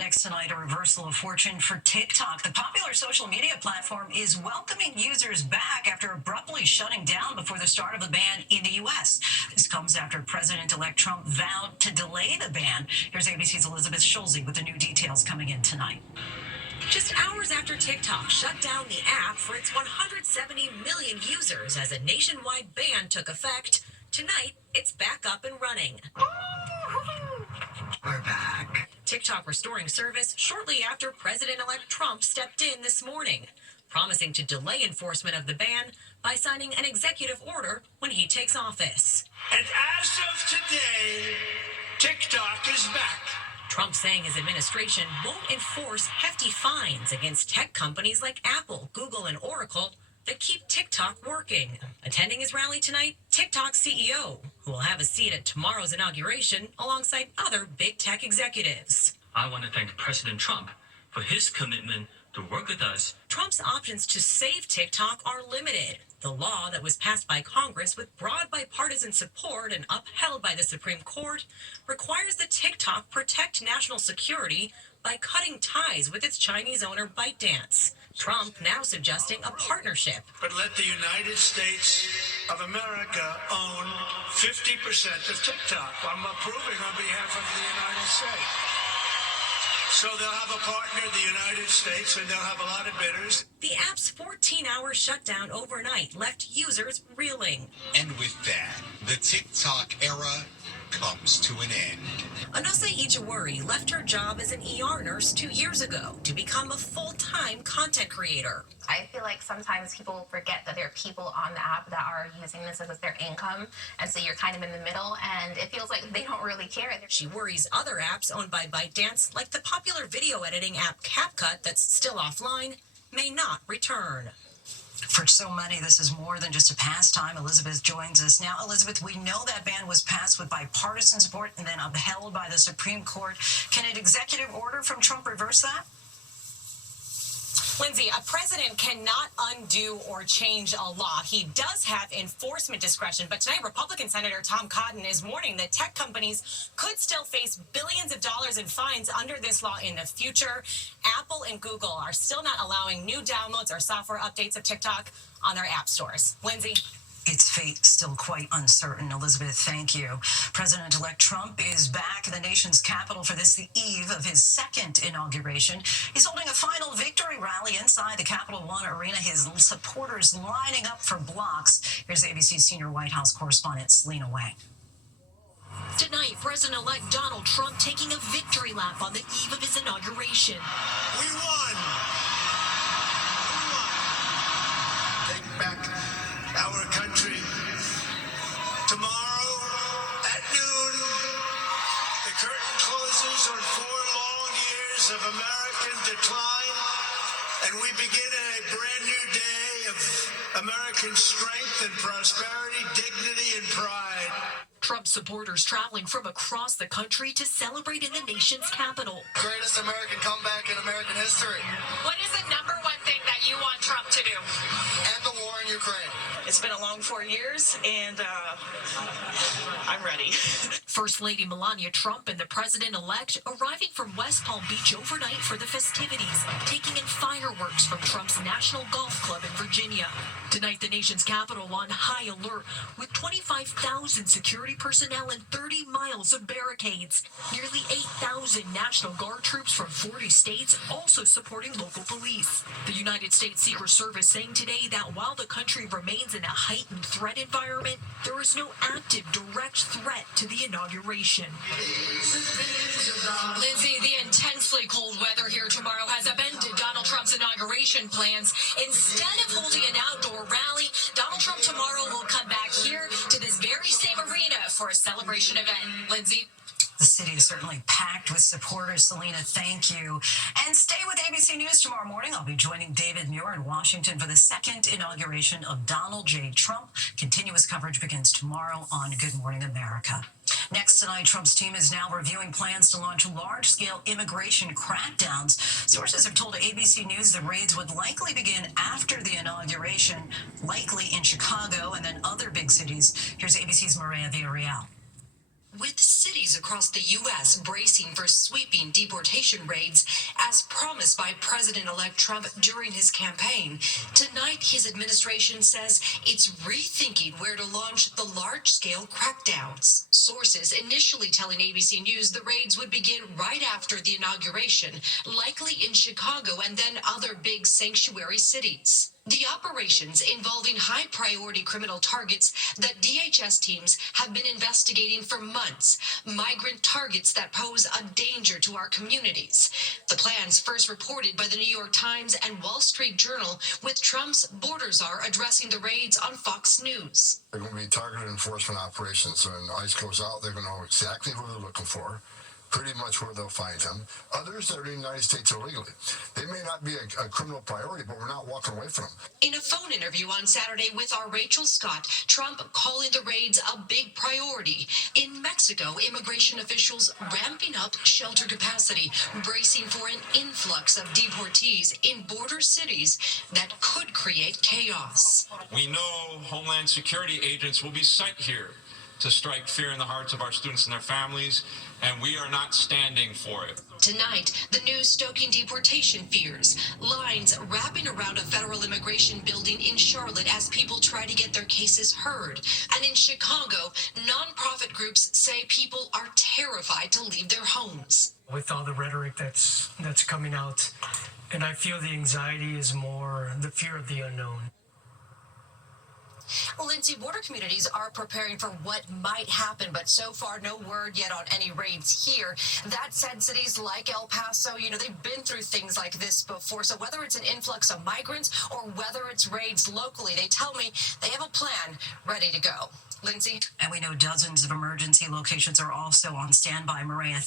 Next tonight, a reversal of fortune for TikTok. The popular social media platform is welcoming users back after abruptly shutting down before the start of the ban in the U.S. This comes after President-elect Trump vowed to delay the ban. Here's ABC's Elizabeth Schulze with the new details coming in tonight. Just hours after TikTok shut down the app for its 170 million users as a nationwide ban took effect, tonight it's back up and running. We're back. TikTok restoring service shortly after President-elect Trump stepped in this morning, promising to delay enforcement of the ban by signing an executive order when he takes office. And as of today, TikTok is back. Trump saying his administration won't enforce hefty fines against tech companies like Apple, Google, and Oracle that keep TikTok working. Attending his rally tonight, TikTok CEO, who will have a seat at tomorrow's inauguration alongside other big tech executives. I want to thank President Trump for his commitment to work with us. Trump's options to save TikTok are limited. The law that was passed by Congress with broad bipartisan support and upheld by the Supreme Court requires that TikTok protect national security by cutting ties with its Chinese owner ByteDance. Trump now suggesting a partnership. But let the United States of America own 50% of TikTok. I'm approving on behalf of the United States. So they'll have a partner, the United States, and they'll have a lot of bidders. The app's 14-hour shutdown overnight left users reeling. And with that, the TikTok era comes to an end. Anose Ijewori left her job as an ER nurse 2 years ago to become a full-time content creator. I feel like sometimes people forget that there are people on the app that are using this as their income, and so you're kind of in the middle, and it feels like they don't really care. She worries other apps owned by ByteDance, like the popular video editing app CapCut that's still offline, may not return. For so many, this is more than just a pastime. Elizabeth joins us now. Elizabeth, we know that ban was passed with bipartisan support and then upheld by the Supreme Court. Can an executive order from Trump reverse that? Lindsay, a president cannot undo or change a law. He does have enforcement discretion, but tonight Republican Senator Tom Cotton is warning that tech companies could still face billions of dollars in fines under this law in the future. Apple and Google are still not allowing new downloads or software updates of TikTok on their app stores. Lindsay? Its fate still quite uncertain. Elizabeth, thank you. President-elect Trump is back in the nation's capital for this, the eve of his second inauguration. He's holding a final victory rally inside the Capital One Arena, his supporters lining up for blocks. Here's ABC's senior White House correspondent, Selena Wang. Tonight, President-elect Donald Trump taking a victory lap on the eve of his inauguration. We won! Take back our country. Tomorrow at noon, the curtain closes on 4 long years of American decline, and we begin a brand new day of American strength and prosperity, dignity and pride. Trump supporters traveling from across the country to celebrate in the nation's capital. Greatest American comeback in American history. What is the number one thing that you want Trump to do? And the war in Ukraine. It's been a long 4 years, and I'm ready. First Lady Melania Trump and the president-elect arriving from West Palm Beach overnight for the festivities, taking in fireworks from Trump's National Golf Club in Virginia. Tonight, the nation's capital on high alert with 25,000 security personnel and 30 miles of barricades. Nearly 8,000 National Guard troops from 40 states also supporting local police. The United States Secret Service saying today that while the country remains in a heightened threat environment, there is no active direct threat to the inauguration. Lindsay, the intensely cold weather here tomorrow has upended Donald Trump's inauguration plans. Instead of holding an outdoor rally, Donald Trump tomorrow will come back here to this very same arena for a celebration event. Lindsay? The city is certainly packed with supporters. Selena, thank you. And stay with ABC News tomorrow morning. I'll be joining David Muir in Washington for the second inauguration of Donald J. Trump. Continuous coverage begins tomorrow on Good Morning America. Next tonight, Trump's team is now reviewing plans to launch large-scale immigration crackdowns. Sources have told ABC News the raids would likely begin after the inauguration, likely in Chicago and then other big cities. Here's ABC's Maria Villarreal. With cities across the U.S. bracing for sweeping deportation raids, as promised by President-elect Trump during his campaign. Tonight, his administration says it's rethinking where to launch the large-scale crackdowns. Sources initially telling ABC News the raids would begin right after the inauguration, likely in Chicago and then other big sanctuary cities. The operations involving high-priority criminal targets that DHS teams have been investigating for months, migrant targets that pose a danger to our communities. The plans first reported by the New York Times and Wall Street Journal, with Trump's border czar addressing the raids on Fox News. They're going to be targeted enforcement operations, so when ICE goes out, they're going to know exactly who they're looking for, pretty much where they'll find him. Others that are in the United States illegally. They may not be a criminal priority, but we're not walking away from them. In a phone interview on Saturday with our Rachel Scott, Trump calling the raids a big priority. In Mexico, immigration officials ramping up shelter capacity, bracing for an influx of deportees in border cities that could create chaos. We know Homeland Security agents will be sent here to strike fear in the hearts of our students and their families, and we are not standing for it. Tonight, the news stoking deportation fears, lines wrapping around a federal immigration building in Charlotte as people try to get their cases heard. And in Chicago, nonprofit groups say people are terrified to leave their homes. With all the rhetoric that's coming out, and I feel the anxiety is more the fear of the unknown. Lindsay, border communities are preparing for what might happen, but so far no word yet on any raids here. That said, cities like El Paso, they've been through things like this before. So whether it's an influx of migrants or whether it's raids locally, they tell me they have a plan ready to go. Lindsay? And we know dozens of emergency locations are also on standby, Maria.